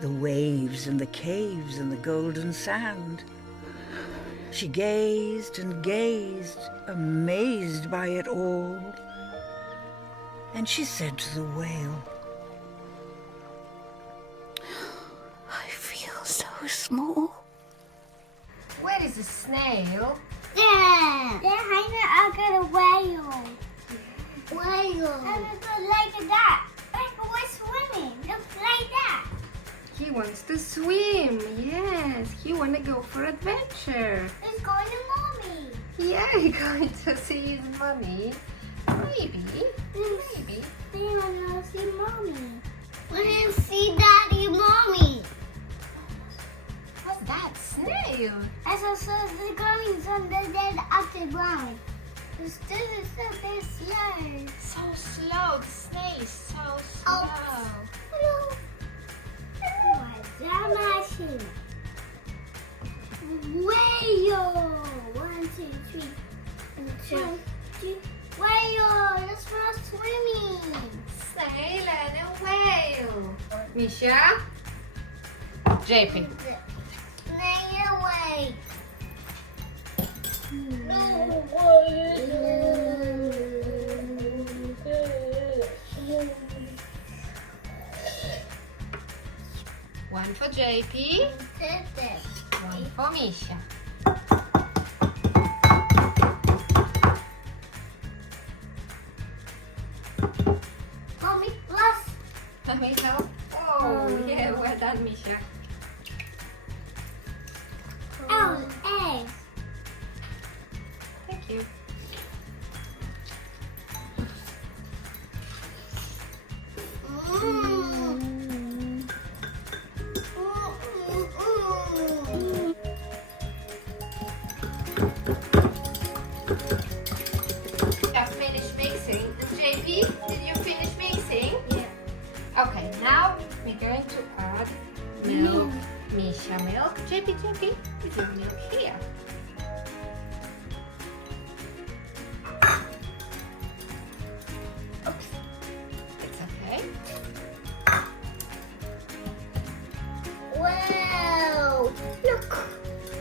the waves and the caves and the golden sand. She gazed and gazed, amazed by it all. And she said to the whale, "I feel so small." Where is the snail? There! They're hanging out at a whale. Whale. And it's like that. Like we're swimming. Looks like that. He wants to swim. Yes, he want to go for adventure. It's going to mommy. Yeah, he's going to see his mommy. Maybe. Maybe. They want to see mommy. We didn't see daddy and mommy. What's that? Snail. As I said, they're coming from the dead up the ground. The students are very slow. So slow. The snail is so slow. Oh. Hello. What's that machine? Whale! 1, 2, 3. 1, 2. Whale! Let's not swimming. Snail and a whale. Misha? JP. Snail away. No One for JP. One for Misha. Mommy, last. Let me help. Oh, yeah, well done, Misha. Oh, eggs. Thank you. I've finished mixing. JP, did you finish mixing? Yeah. Okay, now we're going to add milk. Misha milk. JP, is your milk here? Oops, it's okay. Wow! Look!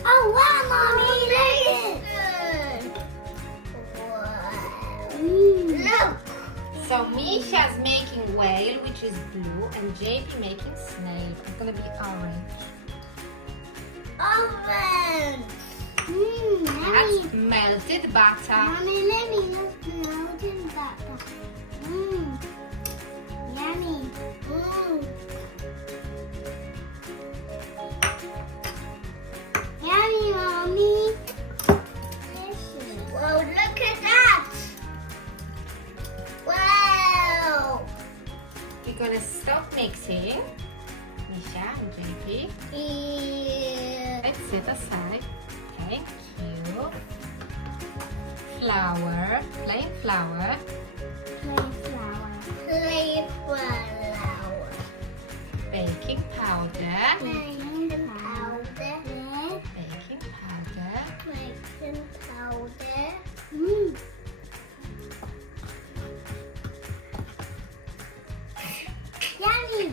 Oh wow, mommy! Look! Wow! Look! So Misha's making whale, which is blue, and JP making snail. It's gonna be orange. Orange! That's Yummy! melted butter. Mommy, let me look melted butter. Yummy! Yummy, mommy! Whoa, look at that! Wow! We're gonna stop mixing. Misha and JP. Yeah. Let's sit aside. Thank you. Flour, plain flour. Plain flour. Plain flour. Baking powder. Plain powder. Baking powder. Baking powder. Yummy.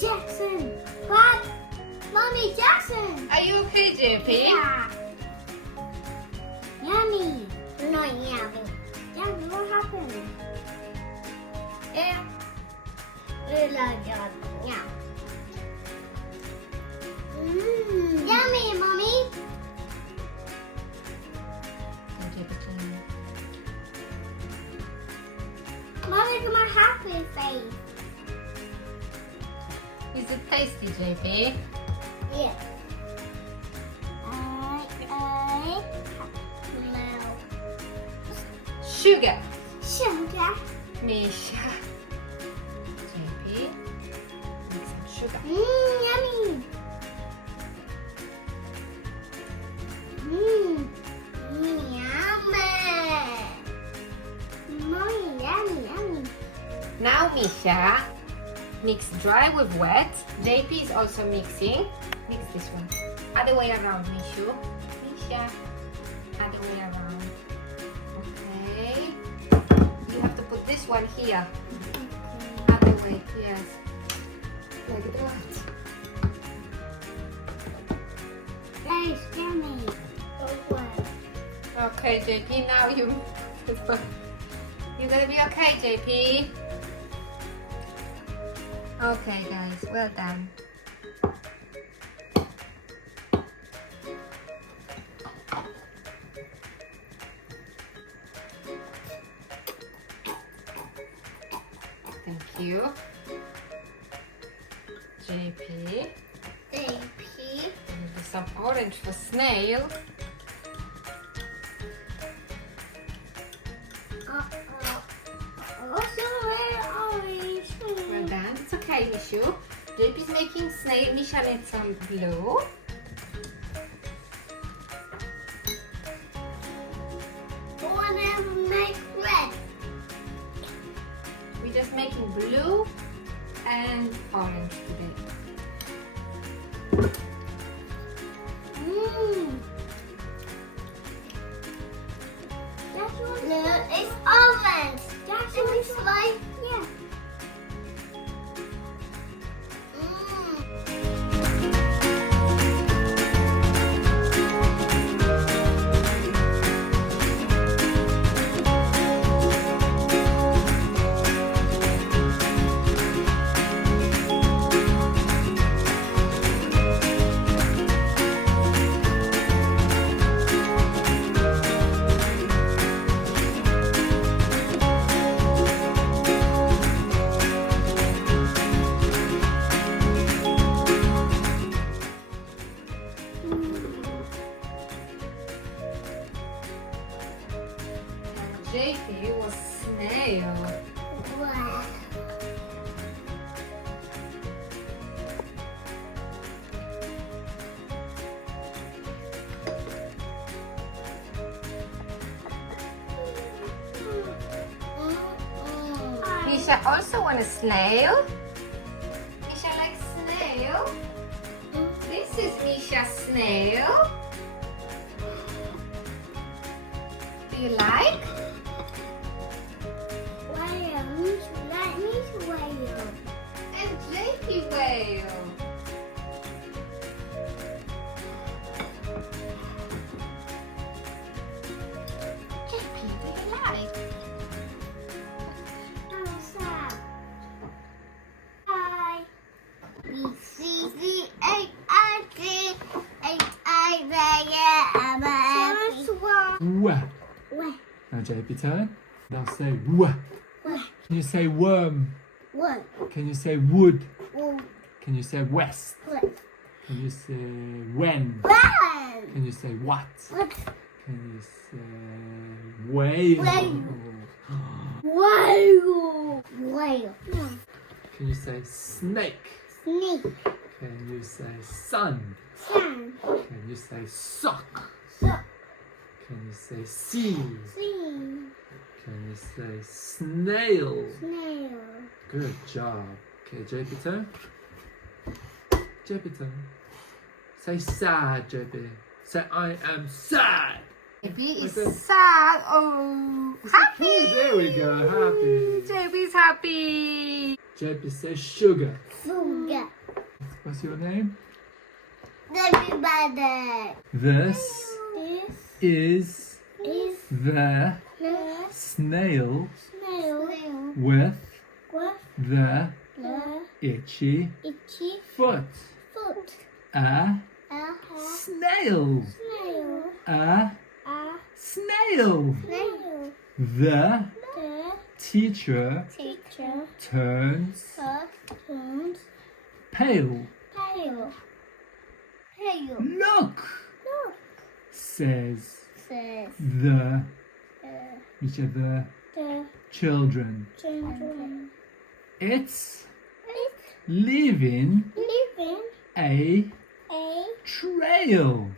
Jackson. What? Mommy, Jackson. Are you okay, JP? Yeah. Yummy. Not yummy. Yummy, what happened? Yeah. Yeah. Yummy, mommy. Mommy, come on, happy face. Is it tasty, JP? Yeah. Smell. Sugar. Sugar. Misha. JP. Make some sugar. Yummy. Yummy. Mommy, yummy. Now Misha mix dry with wet. JP is also mixing. Mix this one. Other way around, Misha. Other way around. Okay. this one here. Other way, yes. Like that. Hey, scare me. Okay, JP, now you're gonna be okay, JP. Okay, guys, well done. Thank you. JP. Maybe some orange for Snail. Well done. It's okay, Mishu. JP's making Snail. Misha needs some blue. We're just making blue and orange today. It's orange. That's what it's like. Yeah. JP was Snail. Wow. Misha also want a snail. Misha likes snail. This is Misha's snail. Do you like? And JP whale. JP, do you like? Wah. Now JP turn. Now say wah. Can you say worm? Can you say wood? Can you say west? Can you say when? Can you say what? Can you say whale? Can you say snake? Can you say sun? Can you say sock? Can you say seal? Can you say snail? Good job. Okay, JP turn. JP turn. Say sad, JP. Say I am sad. JP is sad. Oh, happy. Okay, there we go. Happy. JP's happy. JP say sugar. What's your name? Everybody. This is the snail with the itchy foot. A snail. A snail. The teacher turns pale. Look, says the children. It's leaving a trail.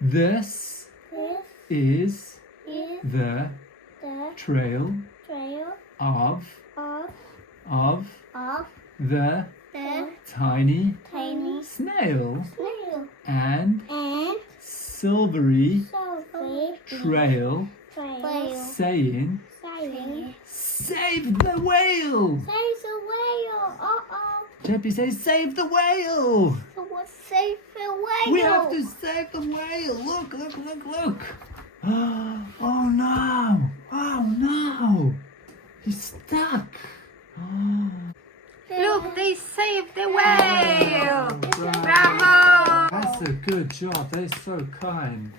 This is the trail of the tiny snail and silvery trail saying whale. Save the whale! Save the whale. Uh-oh. JP says, save the whale! So what? Save the whale. We have to save the whale! Look, look, look, look! Oh no! Oh no! He's stuck! Look, they saved the whale! Bravo! Bravo! That's a good job. They're so kind.